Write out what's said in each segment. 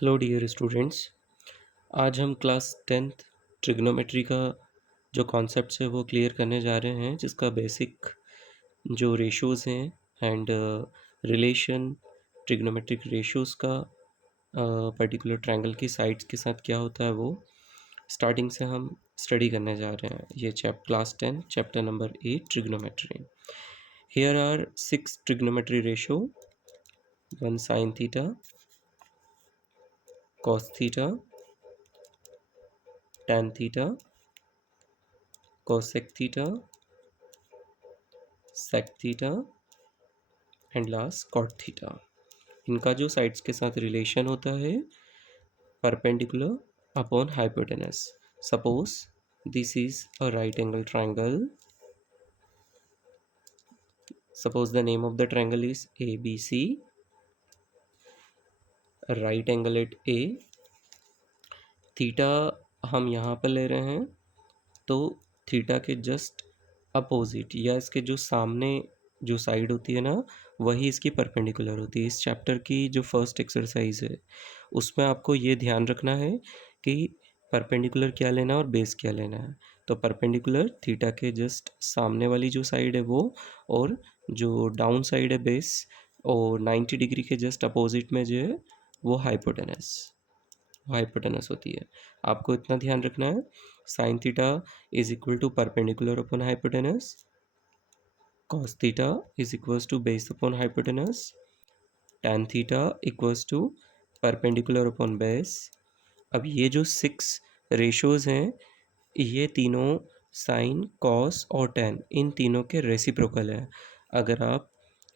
Hello dear students. आज हम class 10th trigonometry का जो कॉन्सेप्ट्स है वो क्लियर करने जा रहे हैं, जिसका बेसिक जो रेशोज़ हैं एंड रिलेशन ट्रिग्नोमेट्रिक रेशोज़ का पर्टिकुलर ट्रायंगल की साइड्स के साथ क्या होता है वो स्टार्टिंग से हम स्टडी करने जा रहे हैं। ये class 10 chapter number 8 trigonometry. Here are 6 trigonometry ratio, 1 sin theta, cos theta, tan theta, cosec theta, sec theta and last cot theta. इनका जो साइड्स के साथ रिलेशन होता है perpendicular upon hypotenuse. Suppose this is a right angle triangle. Suppose the name of the triangle is ABC, right angle at A। Theta हम यहाँ पर ले रहे हैं, तो थीटा के जस्ट अपोजिट या इसके जो सामने जो साइड होती है ना, वही इसकी परपेंडिकुलर होती है। इस चैप्टर की जो फर्स्ट एक्सरसाइज है उसमें आपको ये ध्यान रखना है कि परपेंडिकुलर क्या लेना है और बेस क्या लेना है। तो परपेंडिकुलर थीटा के जस्ट सामने वाली जो साइड है वो, और जो डाउन साइड है बेस, और 90 डिग्री के जस्ट अपोजिट में जो है वो हाइपोटेनस होती है। आपको इतना ध्यान रखना है, sine theta is equal to perpendicular upon hypotenuse, cos theta is equals to base upon hypotenuse, tan theta equals to perpendicular upon base. अब ये जो 6 रेशोज़ हैं, ये तीनों साइन, कॉस और tan इन तीनों के रेसिप्रोकल हैं। अगर आप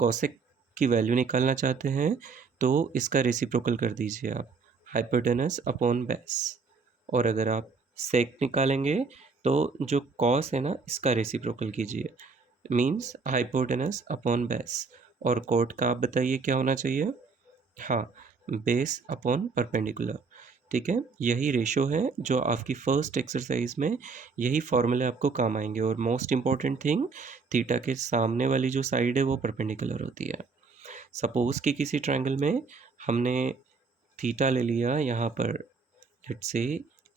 कॉसेक की वैल्यू निकालना चाहते हैं तो इसका रेसिप्रोकल कर दीजिए आप, हाइपोटेनस अपॉन बेस। और अगर आप सेक निकालेंगे तो जो कॉस है ना, इसका रेसिप्रोकल कीजिए, मीन्स हाइपोटेनस अपॉन बेस। और कोट का आप बताइए क्या होना चाहिए? हाँ, बेस अपॉन परपेंडिकुलर। ठीक है, यही रेशो है जो आपकी फर्स्ट एक्सरसाइज में यही फॉर्मूले आपको काम आएंगे। और मोस्ट इम्पॉर्टेंट थिंग, थीटा के सामने वाली जो साइड है वो परपेंडिकुलर होती है। सपोज कि किसी ट्रायंगल में हमने थीटा ले लिया यहाँ पर, लेट्स से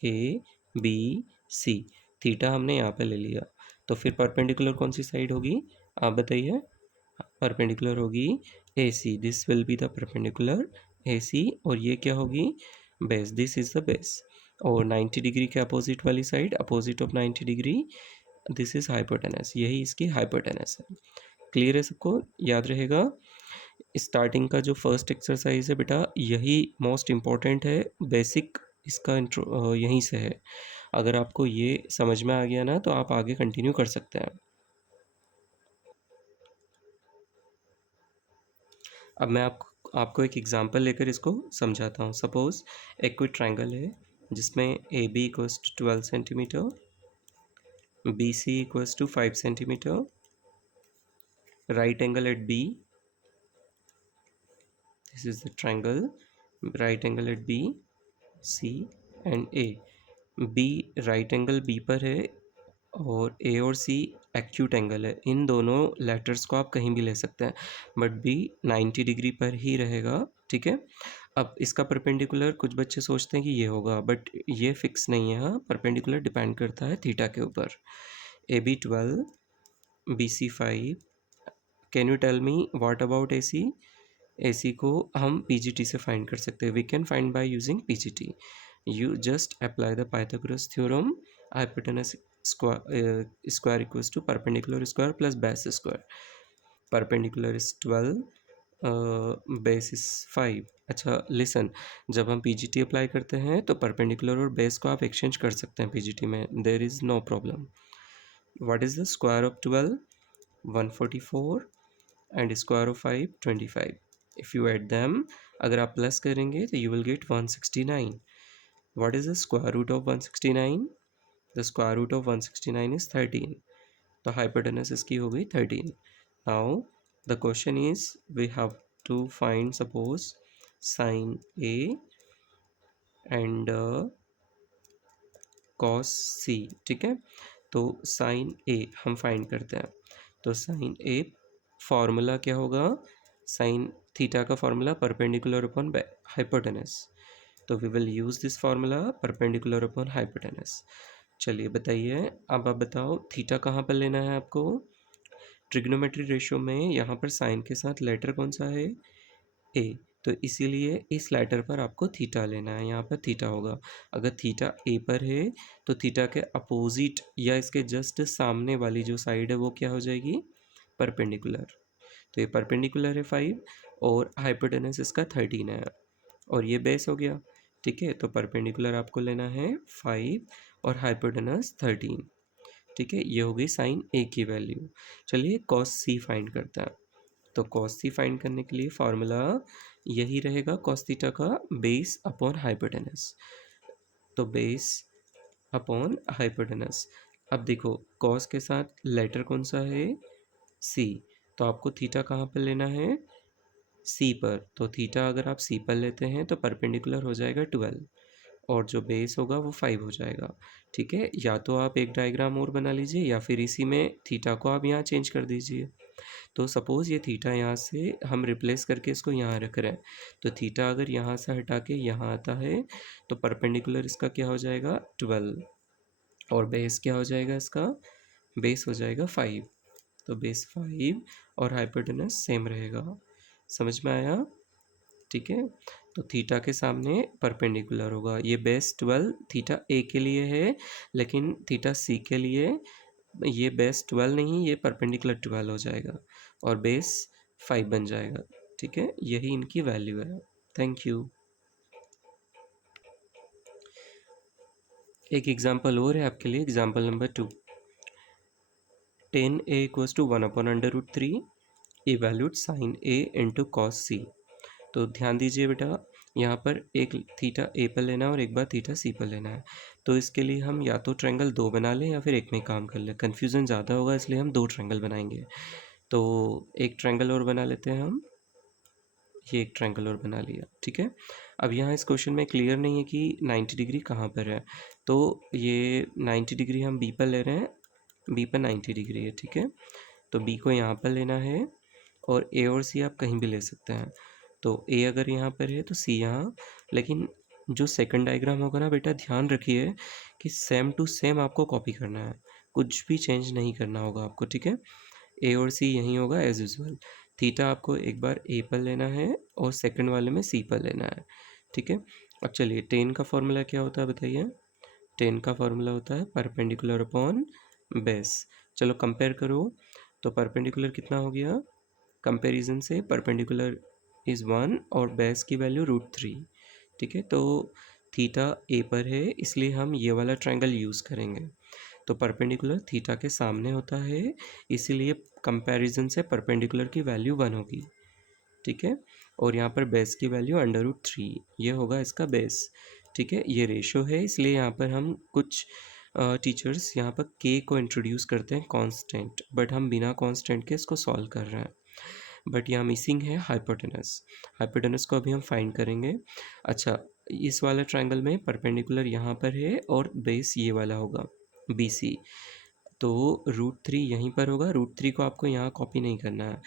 ABC, थीटा हमने यहाँ पे ले लिया, तो फिर परपेंडिकुलर कौन सी साइड होगी आप बताइए? परपेंडिकुलर होगी AC। This will be the perpendicular AC, और ये क्या होगी? Base. This is the base. और 90 डिग्री के अपोजिट वाली side, opposite of 90 degree, this is hypotenuse, यही इसकी हाइपोटेनस है। क्लियर है सबको? याद रहेगा, स्टार्टिंग का जो फर्स्ट एक्सरसाइज है बेटा, यही मोस्ट इम्पॉर्टेंट है, बेसिक इसका इंट्रो यहीं से है। अगर आपको ये समझ में आ गया ना तो आप आगे कंटिन्यू कर सकते हैं। अब मैं आपको एक एग्जांपल लेकर इसको समझाता हूँ। सपोज एक कोई ट्रायंगल है जिसमें AB equals to 12 centimetre, BC equals to 5 centimetre, right angle at B, this is the triangle, right angle at B, C and A। B right angle B पर है और A और C एक्यूट एंगल है। इन दोनों letters को आप कहीं भी ले सकते हैं, बट B 90 डिग्री पर ही रहेगा। ठीक है, अब इसका परपेंडिकुलर कुछ बच्चे सोचते हैं कि ये होगा, बट ये फिक्स नहीं है। हाँ, परपेंडिकुलर डिपेंड करता है थीटा के ऊपर। AB 12, BC 5। Can you tell me what about AC? AC को हम PGT से फाइंड कर सकते हैं। We can find by using PGT। You just apply the Pythagoras theorem, hypotenuse square equals to perpendicular square plus base square. Perpendicular is 12, base is 5। अच्छा listen, जब हम PGT apply करते हैं तो परपेंडिकुलर और बेस को आप एक्सचेंज कर सकते हैं PGT में, there is no problem. What is the square of 12? 144 and square of 5 25। If you add them, अगर आप प्लस करेंगे तो you will get 169। What is the square root of 169? The square root of 169 is 13. तो hypotenuse इसकी हो गई 13. Now the question is we have to find suppose sin A and cos C। ठीक है, तो sin A हम find करते हैं। तो sin A फॉर्मूला क्या होगा? sin थीटा का फॉर्मूला परपेंडिकुलर अपॉन हाइपोटेनस। तो we will use this formula perpendicular upon hypotenuse. चलिए बताइए, अब आप बताओ थीटा कहाँ पर लेना है आपको। ट्रिग्नोमेट्री रेशियो में यहाँ पर साइन के साथ लेटर कौन सा है, ए, तो इसीलिए इस लेटर पर आपको थीटा लेना है, यहाँ पर थीटा होगा। अगर थीटा ए पर है तो थीटा के अपोजिट या इसके जस्ट सामने वाली जो साइड है वो क्या हो जाएगी, परपेंडिकुलर। तो ये परपेंडिकुलर है 5 और हाइपोटेनस इसका 13 है और ये बेस हो गया। ठीक है, तो परपेंडिकुलर आपको लेना है 5 और हाइपोटेनस 13। ठीक है, ये हो गई साइन ए की वैल्यू। चलिए कॉस सी फाइंड करता है। तो कॉस सी फाइंड करने के लिए फार्मूला यही रहेगा कॉस थीटा का, बेस अपॉन हाइपोटेनस। तो बेस अपॉन हाइपोटेनस। अब देखो कॉस के साथ लेटर कौन सा है, सी, तो आपको थीटा कहाँ पर लेना है, सी पर। तो थीटा अगर आप सी पर लेते हैं तो परपेंडिकुलर हो जाएगा 12 और जो बेस होगा वो 5 हो जाएगा। ठीक है, या तो आप एक डायग्राम और बना लीजिए या फिर इसी में थीटा को आप यहाँ चेंज कर दीजिए। तो सपोज़ ये थीटा यहाँ से हम रिप्लेस करके इसको यहाँ रख रहे हैं, तो थीटा अगर यहाँ से हटा के यहाँ आता है तो परपेंडिकुलर इसका क्या हो जाएगा 12 और बेस क्या हो जाएगा इसका, बेस हो जाएगा 5। तो बेस 5 और हाइपोटेनस सेम रहेगा। समझ में आया। ठीक है, तो थीटा के सामने परपेंडिकुलर होगा। ये बेस 12 थीटा ए के लिए है, लेकिन थीटा सी के लिए ये बेस 12 नहीं, ये परपेंडिकुलर 12 हो जाएगा और बेस 5 बन जाएगा। ठीक है, यही इनकी वैल्यू है। Thank you. एक एग्जांपल और है आपके लिए, example number 2। tan a equals to 1/√3 evaluate sine a into cos C. तो ध्यान दीजिए बेटा, यहाँ पर एक थीटा ए पर लेना है और एक बार थीटा सी पर लेना है। तो इसके लिए हम या तो ट्रायंगल 2 बना लें या फिर एक में काम कर लें, कन्फ्यूज़न ज़्यादा होगा इसलिए हम 2 ट्रायंगल बनाएंगे। तो एक ट्रायंगल और बना लेते हैं हम, ये एक ट्रायंगल और बना लिया। ठीक है, अब यहाँ इस क्वेश्चन में क्लियर नहीं है कि 90 डिग्री कहाँ पर है, तो ये 90 डिग्री हम बी पर ले रहे हैं, बी पर 90 डिग्री है। ठीक है, तो बी को यहाँ पर लेना है और ए और सी आप कहीं भी ले सकते हैं। तो ए अगर यहाँ पर है तो सी यहाँ, लेकिन जो सेकंड डायग्राम होगा ना बेटा, ध्यान रखिए कि सेम टू सेम आपको कॉपी करना है, कुछ भी चेंज नहीं करना होगा आपको। ठीक है, ए और सी यहीं होगा एज यूजल। थीटा आपको एक बार ए पर लेना है और सेकंड वाले में सी पर लेना है। ठीक है, अब चलिए टेन का फॉर्मूला क्या होता है बताइए। टेन का फॉर्मूला होता है परपेंडिकुलर अपॉन बेस। चलो कंपेयर करो, तो परपेंडिकुलर कितना हो गया, कंपैरिजन से परपेंडिकुलर इज़ 1 और बेस की वैल्यू √3। ठीक है, तो थीटा ए पर है इसलिए हम ये वाला ट्रायंगल यूज़ करेंगे। तो परपेंडिकुलर थीटा के सामने होता है, इसीलिए कंपैरिजन से परपेंडिकुलर की वैल्यू 1 होगी। ठीक है, और यहाँ पर बेस की वैल्यू √3, ये होगा इसका बेस। ठीक है, ये रेशो है इसलिए यहाँ पर हम कुछ टीचर्स यहाँ पर के को इंट्रोड्यूस करते हैं कांस्टेंट, बट हम बिना कांस्टेंट के इसको सॉल्व कर रहे हैं। बट यहाँ मिसिंग है हाइपोटेनस, हाइपोटेनस को अभी हम फाइंड करेंगे। अच्छा, इस वाला ट्रायंगल में परपेंडिकुलर यहाँ पर है और बेस ये वाला होगा बी सी, तो √3 यहीं पर होगा। √3 को आपको यहाँ कॉपी नहीं करना है,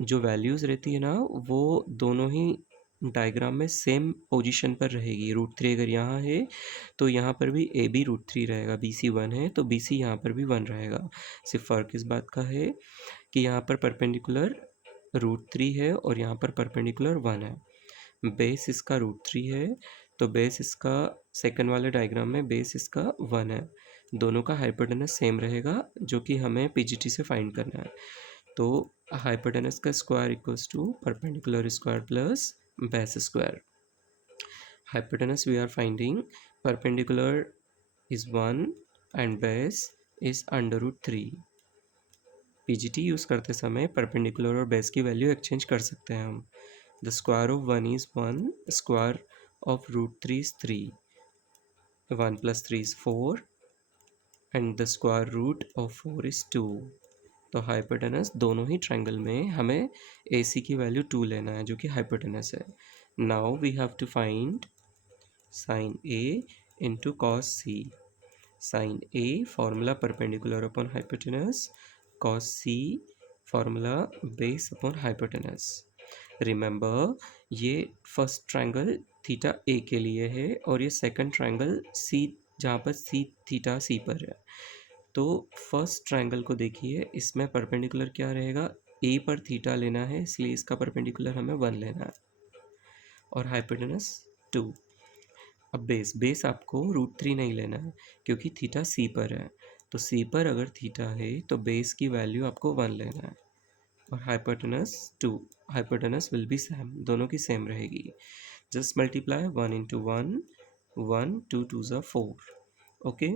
जो वैल्यूज़ रहती है ना वो दोनों ही डायग्राम में सेम पोजीशन पर रहेगी। √3 अगर यहाँ है तो यहाँ पर भी ए बी √3 रहेगा, बी सी 1 है तो बी सी यहाँ पर भी 1 रहेगा। सिर्फ फ़र्क इस बात का है कि यहाँ पर परपेंडिकुलर √3 है और यहाँ पर परपेंडिकुलर 1 है। बेस इसका √3 है तो बेस इसका सेकंड वाले डायग्राम में बेस इसका 1 है। दोनों का हाइपोटेनस सेम रहेगा जो कि हमें पीजीटी से फाइंड करना है। तो हाइपोटेनस का square equals to perpendicular square plus base square. Hypotenuse we are finding, perpendicular is 1 and base is √3। PGT use करते समय परपेंडिकुलर और बेस की वैल्यू एक्सचेंज कर सकते हैं हम। The square of 1 is 1, square of √3 is 3, 1 + 3 is 4 and the square root of 4 is 2। तो hypotenuse दोनों ही ट्रायंगल में हमें ए सी की वैल्यू 2 लेना है जो कि हाइपोटेनस है। Now we have to find sine A into cos C. Sine A formula perpendicular upon hypotenuse, cos C formula base upon hypotenuse. Remember ये फर्स्ट ट्रायंगल थीटा ए के लिए है और ये सेकंड ट्रायंगल सी, जहाँ पर C theta सी पर है। तो फर्स्ट ट्रायंगल को देखिए, इसमें परपेंडिकुलर क्या रहेगा, ए पर थीटा लेना है, इसलिए इसका परपेंडिकुलर हमें 1 लेना है और हाइपोटेनस 2। अब बेस आपको √3 नहीं लेना है क्योंकि थीटा सी पर है, तो सी पर अगर थीटा है तो बेस की वैल्यू आपको 1 लेना है और hypotenuse 2। Hypotenuse will be same, दोनों की सेम रहेगी। Just multiply 1 into 1, 1 2 2 4। ओके,